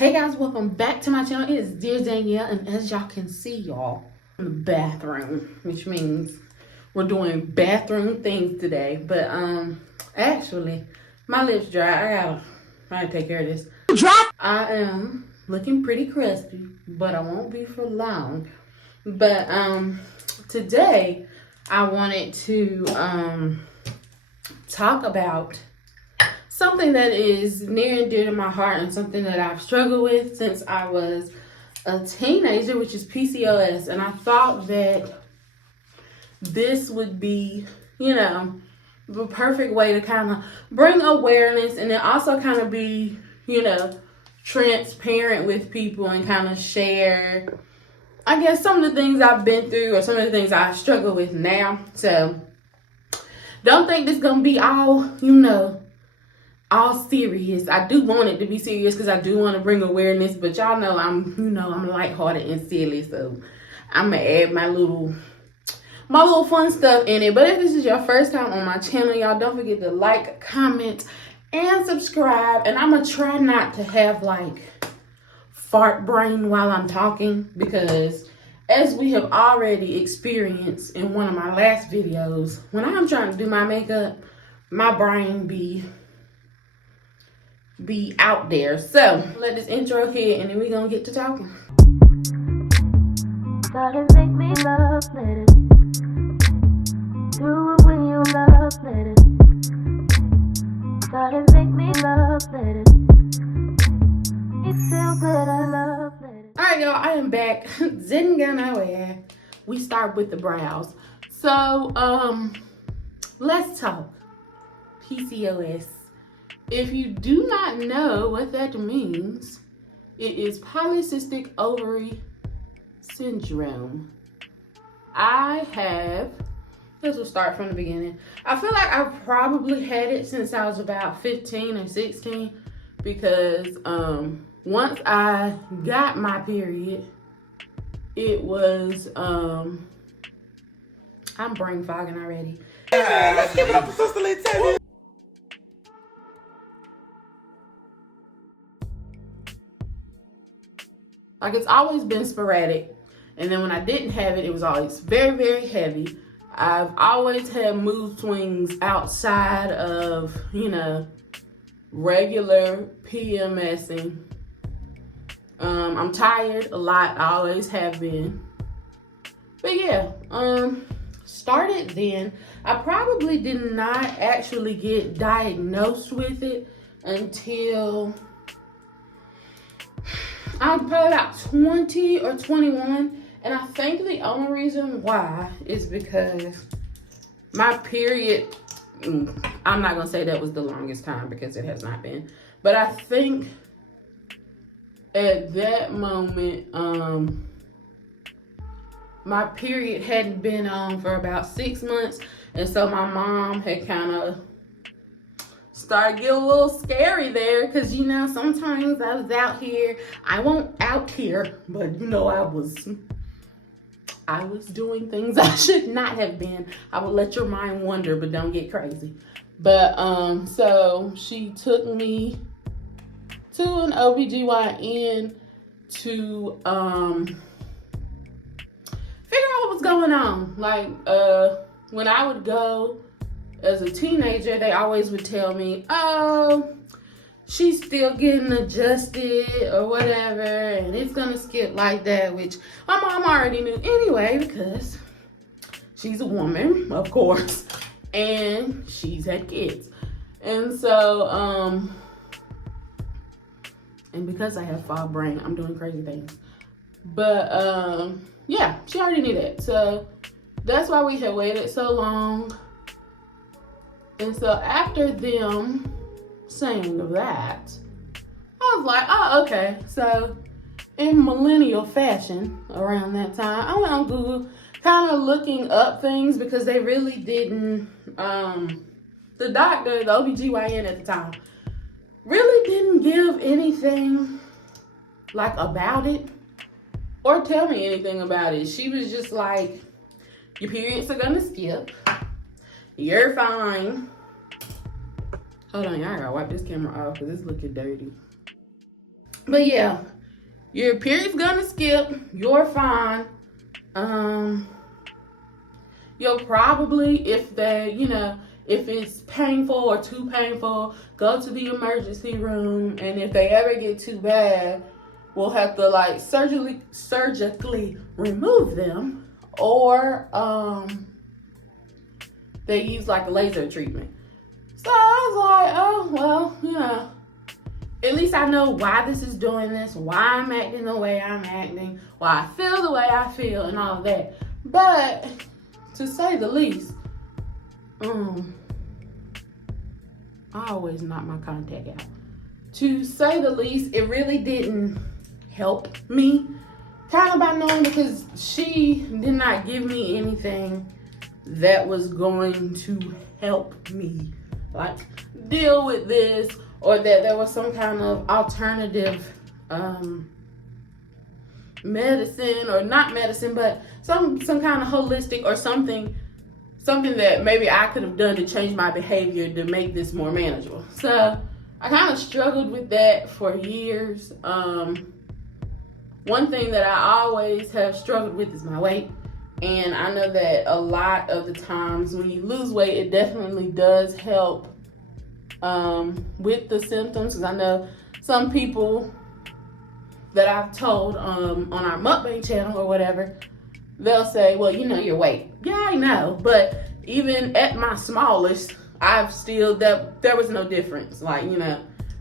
Hey guys, welcome back to my channel. It is Dear Danielle, and as y'all can see, y'all, in the bathroom, which means we're doing bathroom things today. But actually, my lips dry. I gotta take care of this. I am looking pretty crispy, but I won't be for long. But today I wanted to talk about something that is near and dear to my heart and something that I've struggled with since I was a teenager, which is PCOS. And I thought that this would be, the perfect way to kind of bring awareness and then also kind of be, transparent with people and kind of share, I guess, some of the things I've been through or some of the things I struggle with now. So don't think this is going to be all serious. I do want it to be serious because I do want to bring awareness, but y'all know I'm lighthearted and silly, so I'm gonna add my little fun stuff in it. But if this is your first time on my channel, y'all don't forget to like, comment, and subscribe. And I'm gonna try not to have like fart brain while I'm talking, because as we have already experienced in one of my last videos, when I'm trying to do my makeup, my brain be out there. So let this intro hit and then we're gonna get to talking. Gotta make me love, let it do it when you love, let it. Gotta make me love, let it. It feel good, I love, let it. Alright y'all, I am back. Didn't go nowhere. We start with the brows. So let's talk PCOS. If you do not know what that means, it is polycystic ovary syndrome. This will start from the beginning. I feel like I've probably had it since I was about 15 or 16, because once I got my period, it was, I'm brain fogging already. Let's give it up for Sister Lee. Like, it's always been sporadic. And then when I didn't have it, it was always very, very heavy. I've always had mood swings outside of, regular PMSing. I'm tired a lot. I always have been. But yeah, started then. I probably did not actually get diagnosed with it until I was probably about 20 or 21. And I think the only reason why is because my period, I'm not going to say that was the longest time because it has not been. But I think at that moment, my period hadn't been on for about 6 months. And so my mom had kind of started getting a little scary there, because sometimes I was out here. I won't out here, but I was doing things I should not have been. I would let your mind wander, but don't get crazy. But so she took me to an OBGYN to figure out what was going on. Like when I would go as a teenager, they always would tell me, oh, she's still getting adjusted or whatever, and it's gonna skip like that, which my mom already knew anyway, because she's a woman, of course, and she's had kids. And so, and because I have fog brain, I'm doing crazy things. But, yeah, she already knew that. So that's why we had waited so long. And so after them saying that, I was like, oh, okay. So in millennial fashion around that time, I went on Google kind of looking up things, because they really didn't, the doctor, the OBGYN at the time, really didn't give anything like about it or tell me anything about it. She was just like, your periods are gonna skip. You're fine. Hold on, y'all gotta wipe this camera off because it's looking dirty. But yeah, your period's gonna skip. You're fine. You'll probably, if if it's painful or too painful, go to the emergency room. And if they ever get too bad, we'll have to like surgically remove them, or they use like a laser treatment. So I was like, oh well, at least I know why this is doing this, why I'm acting the way I'm acting, why I feel the way I feel, and all of that. But to say the least, I always knock my contact out. To say the least, it really didn't help me. Kind of by knowing, because she did not give me anything that was going to help me, like, deal with this, or that there was some kind of alternative medicine, or not medicine, but some kind of holistic or something that maybe I could have done to change my behavior to make this more manageable. So I kind of struggled with that for years. One thing that I always have struggled with is my weight. And I know that a lot of the times when you lose weight, it definitely does help with the symptoms. Because I know some people that I've told on our mukbang channel or whatever, they'll say, well, your weight. Yeah, I know. But even at my smallest, I've still, there was no difference. Like,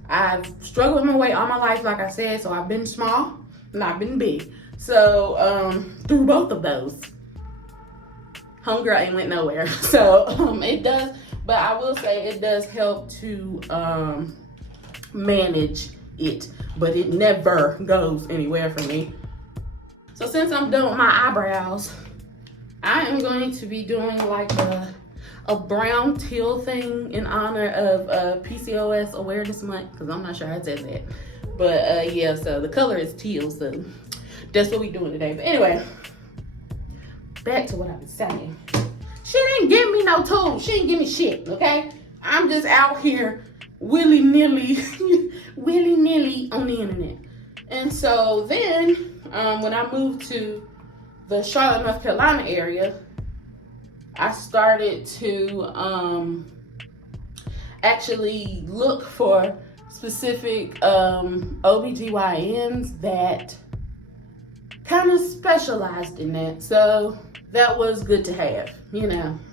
I've struggled with my weight all my life, like I said. So I've been small and I've been big. So through both of those, homegirl ain't went nowhere. So it does, but I will say it does help to manage it, but it never goes anywhere for me. So since I'm done with my eyebrows, I am going to be doing like a brown teal thing in honor of PCOS Awareness Month, because I'm not sure how it says that. But yeah, so the color is teal, so that's what we're doing today. But anyway, back to what I was saying. She didn't give me no tools. She didn't give me shit, okay? I'm just out here willy-nilly on the internet. And so then, when I moved to the Charlotte, North Carolina area, I started to actually look for specific OBGYNs that kind of specialized in that. So that was good to have,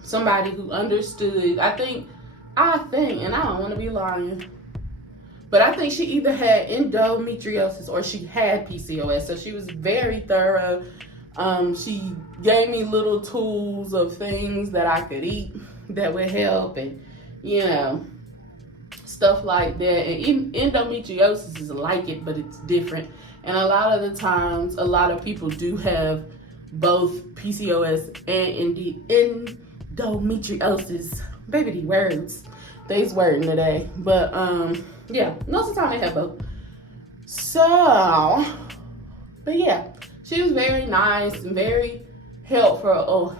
somebody who understood. I think, and I don't want to be lying, but I think she either had endometriosis or she had PCOS. So she was very thorough. She gave me little tools of things that I could eat that would help, and stuff like that. And endometriosis is like it, but it's different. And a lot of the times, a lot of people do have both PCOS and endometriosis. Baby, these words. They's wording today. But yeah, most of the time they have both. So, but yeah, she was very nice and very helpful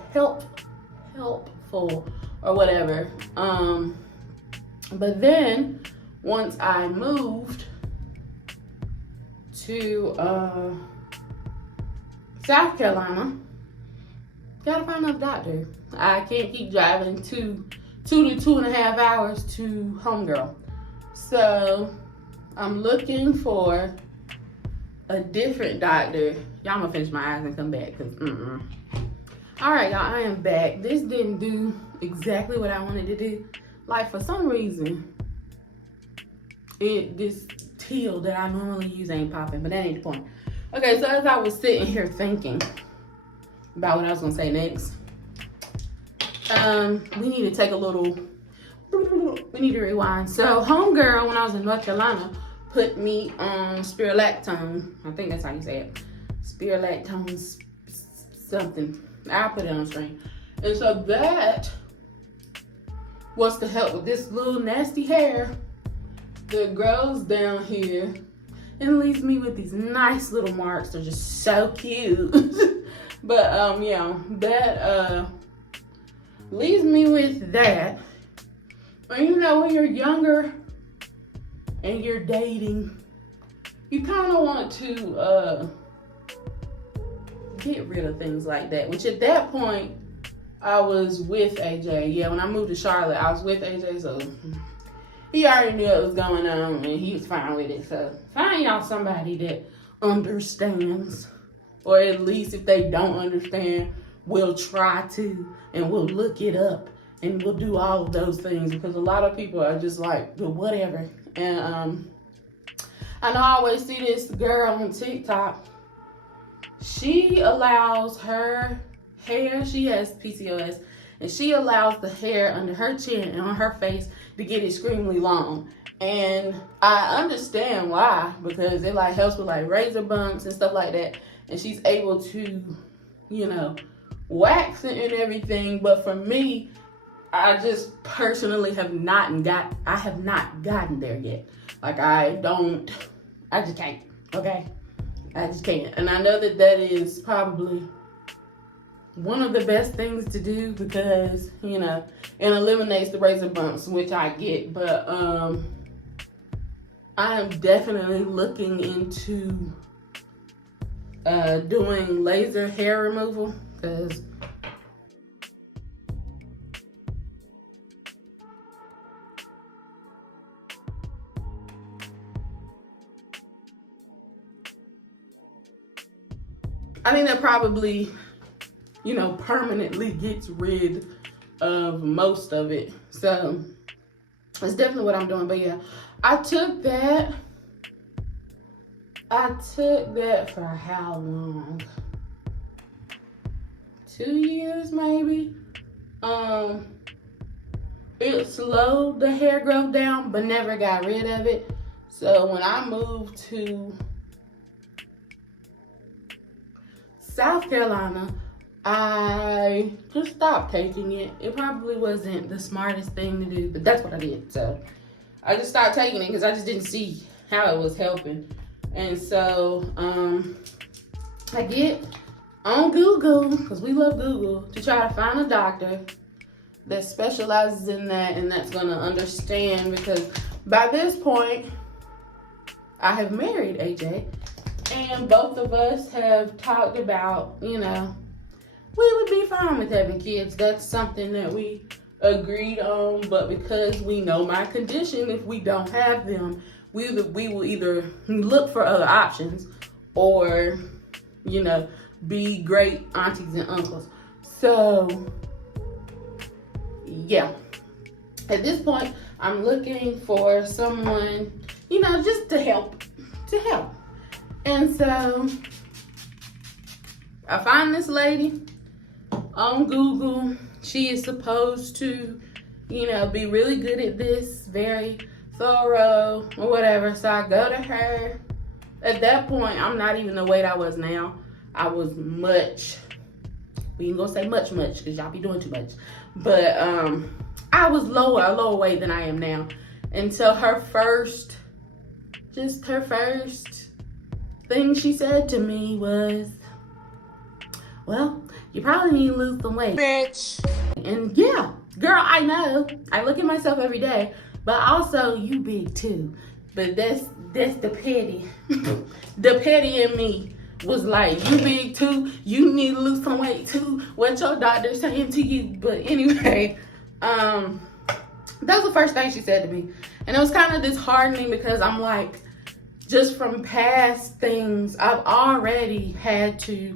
or whatever. But then once I moved to South Carolina, gotta find another doctor. I can't keep driving 2 to 2.5 hours to homegirl. So I'm looking for a different doctor. Y'all, I'm gonna finish my eyes and come back, cause All right, y'all, I am back. This didn't do exactly what I wanted to do. Like, for some reason, this teal that I normally use ain't popping, but that ain't the point. Okay, so as I was sitting here thinking about what I was gonna say next, we need to take a little, we need to rewind. So homegirl, when I was in North Carolina, put me on spirulactone. I think that's how you say it. Spirulactone something. I'll put it on the screen. And so that was to help with this little nasty hair that grows down here and leaves me with these nice little marks. They're just so cute. But yeah, that leaves me with that. And when you're younger and you're dating, you kind of want to get rid of things like that, which at that point, I was with AJ. Yeah, when I moved to Charlotte, I was with AJ, so he already knew what was going on, and he was fine with it. So find y'all somebody that understands, or at least if they don't understand, will try to, and will look it up, and will do all of those things, because a lot of people are just like, well, whatever. And I know I always see this girl on TikTok. She allows her hair, she has PCOS, and she allows the hair under her chin and on her face to get extremely long. And I understand why, because it like helps with like razor bumps and stuff like that. And she's able to, you know, wax it and everything. But for me, I just personally have not gotten there yet. Like I just can't, okay? I just can't. And I know that is probably one of the best things to do, because, you know, it eliminates the razor bumps, which I get. But I am definitely looking into doing laser hair removal, because I think that probably, you know, permanently gets rid of most of it. So that's definitely what I'm doing. But yeah, I took that for how long? 2 years maybe. It slowed the hair growth down, but never got rid of it. So when I moved to South Carolina, I just stopped taking it. It probably wasn't the smartest thing to do, but that's what I did. So I just stopped taking it because I just didn't see how it was helping. And so I get on Google, because we love Google, to try to find a doctor that specializes in that and that's going to understand, because by this point, I have married AJ. And both of us have talked about, you know, we would be fine with having kids. That's something that we agreed on. But because we know my condition, if we don't have them, we will either look for other options or, you know, be great aunties and uncles. So, yeah. At this point, I'm looking for someone, you know, just to help. And so I find this lady on Google. She is supposed to, you know, be really good at this, very thorough or whatever. So I go to her. At that point, I'm not even the weight I was now. I was much, we ain't gonna say much, because y'all be doing too much. But I was a lower weight than I am now. And so her first thing she said to me was, well, you probably need to lose some weight. Bitch. And yeah, girl, I know. I look at myself every day, but also you big too. But that's the petty. The petty in me was like, you big too, you need to lose some weight too. What your doctor's saying to you. But anyway, that was the first thing she said to me. And it was kind of disheartening, because I'm like, just from past things, I've already had to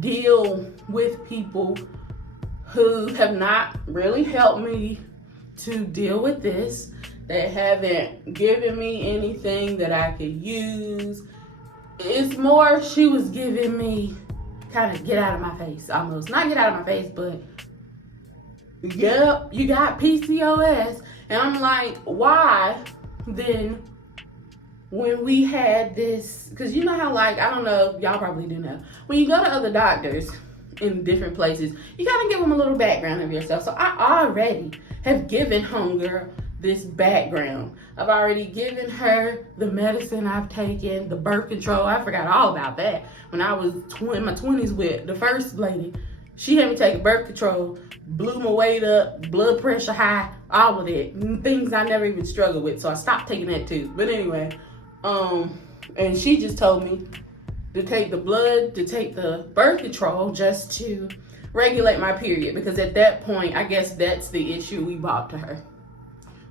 deal with people who have not really helped me to deal with this. They haven't given me anything that I could use. It's more, she was giving me kind of get out of my face almost. Not get out of my face, but yep, you got PCOS. And I'm like, why then? When we had this, because you know how, like, I don't know, y'all probably do know, when you go to other doctors in different places, you gotta give them a little background of yourself. So I already have given homegirl this background. I've already given her the medicine I've taken, the birth control. I forgot all about that. When I was in my 20s with the first lady, she had me take birth control, blew my weight up, blood pressure high, all of that. Things I never even struggled with. So I stopped taking that too. But anyway, And she just told me to take the blood, to take the birth control just to regulate my period. Because at that point, I guess that's the issue we brought to her.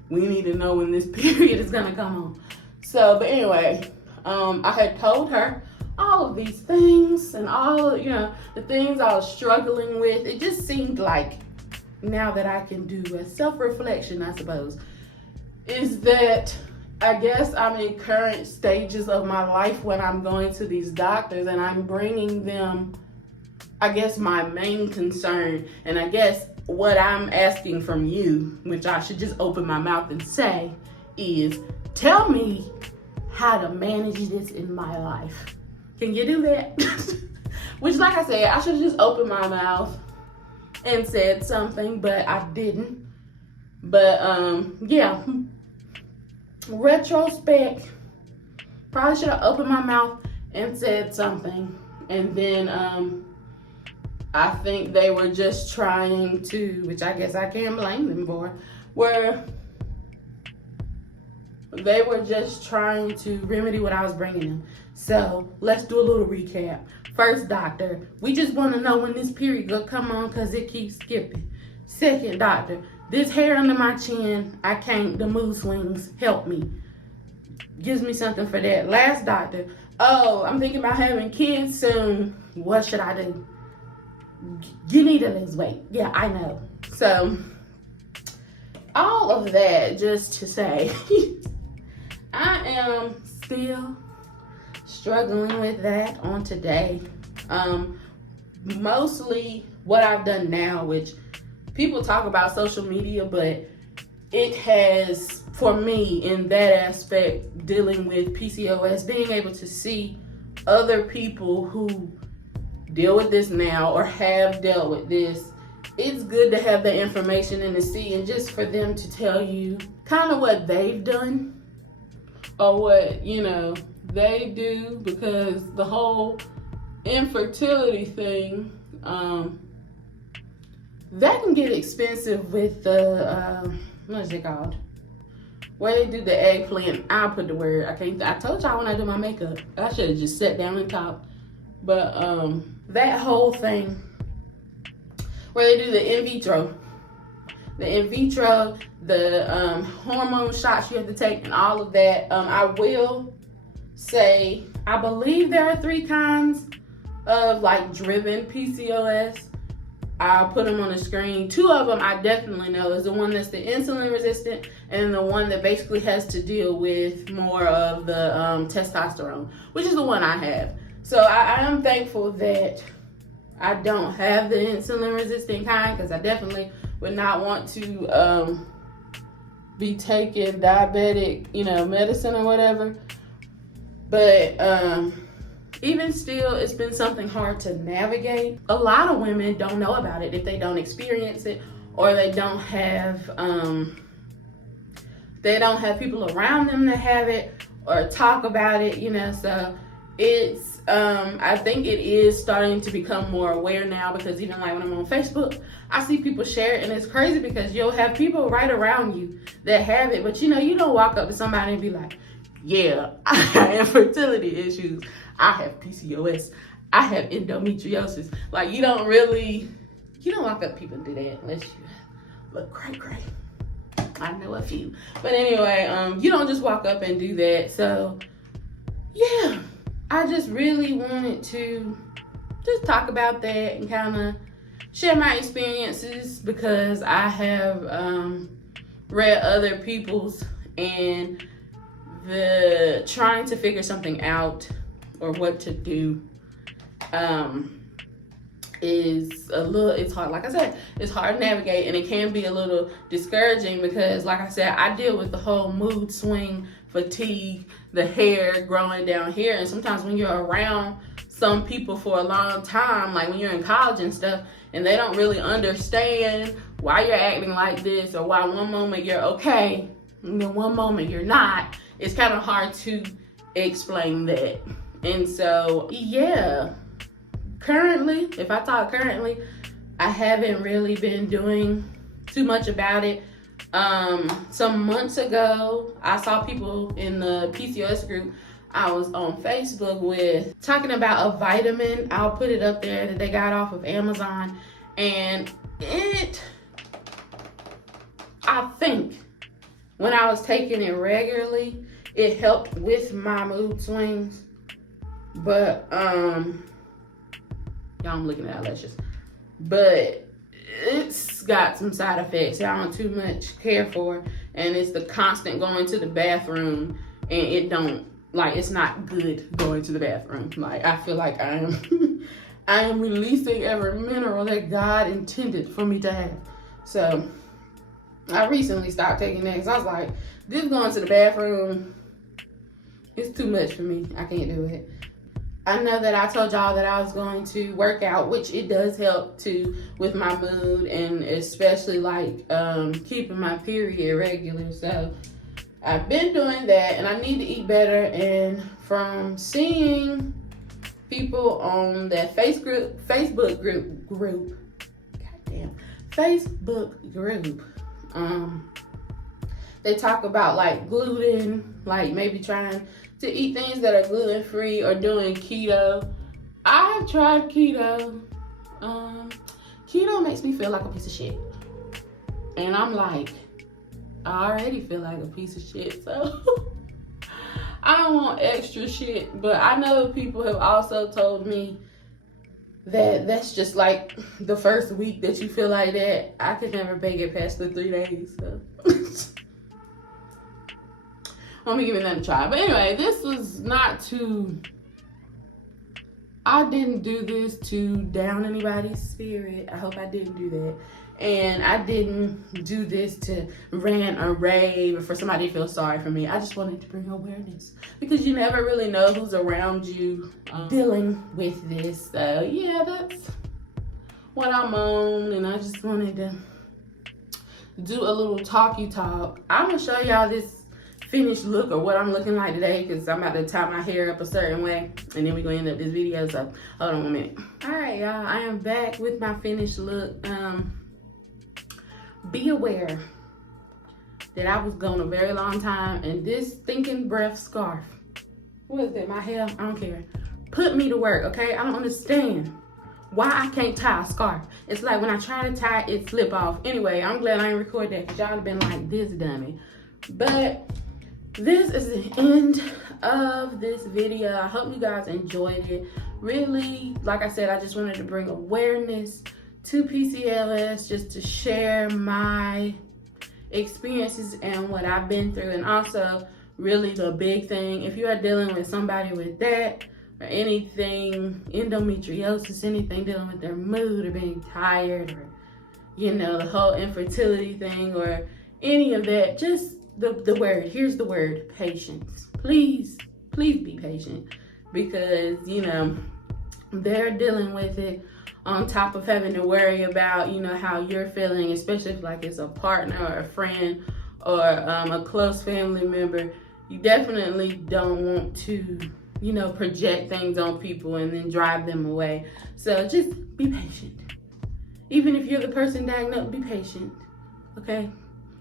We need to know when this period is gonna come on. So, but anyway, I had told her all of these things and all, you know, the things I was struggling with. It just seemed like now that I can do a self-reflection, I suppose, is that I guess I'm in current stages of my life when I'm going to these doctors and I'm bringing them, I guess, my main concern. And I guess what I'm asking from you, which I should just open my mouth and say, is tell me how to manage this in my life. Can you do that? Which, like I said, I should have just opened my mouth and said something, but I didn't. But yeah, retrospect, probably should have opened my mouth and said something. And then I think they were just trying to, which I guess I can't blame them for, where they were just trying to remedy what I was bringing them. So let's do a little recap. First doctor, we just want to know when this period gonna come on because it keeps skipping. Second doctor, this hair under my chin, I can't, the mood swings, help me. Gives me something for that. Last doctor, oh, I'm thinking about having kids soon. What should I do? You need to lose weight. Yeah, I know. So, all of that just to say, I am still struggling with that on today. Mostly what I've done now, which people talk about social media, but it has, for me, in that aspect, dealing with PCOS, being able to see other people who deal with this now or have dealt with this, it's good to have the information and to see, and just for them to tell you kind of what they've done or what, you know, they do, because the whole infertility thing, that can get expensive with the, what is it called? Where they do the eggplant, I'll put the word, I told y'all when I do my makeup, I should have just sat down and talked. But that whole thing, where they do the in vitro, the hormone shots you have to take and all of that, I will say, I believe there are 3 kinds of like driven PCOS. I'll put them on the screen. 2 of them I definitely know is the one that's the insulin resistant and the one that basically has to deal with more of the testosterone, which is the one I have. So I am thankful that I don't have the insulin resistant kind, because I definitely would not want to be taking diabetic, you know, medicine or whatever. But even still, it's been something hard to navigate. A lot of women don't know about it if they don't experience it, or they don't have people around them that have it or talk about it, you know. So it's I think it is starting to become more aware now, because even like when I'm on Facebook, I see people share it, and it's crazy because you'll have people right around you that have it, but you know, you don't walk up to somebody and be like, yeah, I have infertility issues, I have PCOS, I have endometriosis. Like, you don't walk up to people and do that unless you look cray. I know a few. But anyway, you don't just walk up and do that. So yeah, I just really wanted to just talk about that and kind of share my experiences, because I have read other people's, and the trying to figure something out or what to do is it's hard. Like I said, it's hard to navigate, and it can be a little discouraging because, like I said, I deal with the whole mood swing, fatigue, the hair growing down here, and sometimes when you're around some people for a long time, like when you're in college and stuff, and they don't really understand why you're acting like this, or why one moment you're okay and then one moment you're not, it's kind of hard to explain that. And so, yeah, currently, if I talk currently, I haven't really been doing too much about it. Some months ago, I saw people in the PCOS group. I was on Facebook with talking about a vitamin. I'll put it up there that they got off of Amazon. And I think when I was taking it regularly, it helped with my mood swings. But, y'all, I'm looking at eyelashes. But it's got some side effects I don't too much care for. And it's the constant going to the bathroom. And it don't, like, it's not good going to the bathroom. Like, I feel like I am releasing every mineral that God intended for me to have. So, I recently stopped taking that because I was like, this going to the bathroom, it's too much for me. I can't do it. I know that I told y'all that I was going to work out, which it does help too with my mood and especially like keeping my period regular. So I've been doing that and I need to eat better. And from seeing people on that Facebook group, they talk about like gluten, like maybe trying to eat things that are gluten-free or doing keto. I've tried keto. Keto makes me feel like a piece of shit. And I'm like, I already feel like a piece of shit, so I don't want extra shit. But I know people have also told me that that's just like the first week that you feel like that. I could never make it past the 3 days, so let me give it another try. But anyway, this was not to, I didn't do this to down anybody's spirit. I hope I didn't do that. And I didn't do this to rant or rave or for somebody to feel sorry for me. I just wanted to bring awareness because you never really know who's around you dealing with this. So yeah, that's what I'm on. And I just wanted to do a little talky talk. I'm gonna show y'all this finished look or what I'm looking like today because I'm about to tie my hair up a certain way and then we're gonna end up this video, so hold on 1 minute. All right, y'all, I am back with my finished look. Be aware that I was gone a very long time and this stinking breath scarf, what is that, my hair? I don't care. Put me to work, okay? I don't understand why I can't tie a scarf. It's like when I try to tie it slip off. Anyway, I'm glad I didn't record that because y'all have been like, this dummy. But this is the end of this video. I hope you guys enjoyed it. Really, like I said, I just wanted to bring awareness to PCOS, just to share my experiences and what I've been through. And also, really the big thing, if you are dealing with somebody with that or anything, endometriosis, anything dealing with their mood or being tired or, you know, the whole infertility thing or any of that, just the word, here's the word, patience. Please be patient because, you know, they're dealing with it on top of having to worry about, you know, how you're feeling, especially if like it's a partner or a friend or a close family member. You definitely don't want to, you know, project things on people and then drive them away. So just be patient. Even if you're the person diagnosed, be patient, okay?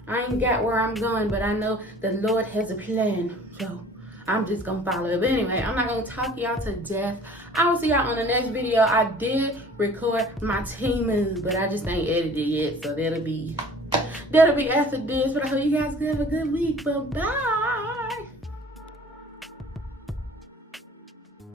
I ain't got where I'm going, but I know the Lord has a plan, so I'm just gonna follow it. But anyway, I'm not gonna talk y'all to death. I will see y'all on the next video. I did record my team move, but I just ain't edited yet, so that'll be after this. But I hope you guys have a good week. Bye-bye.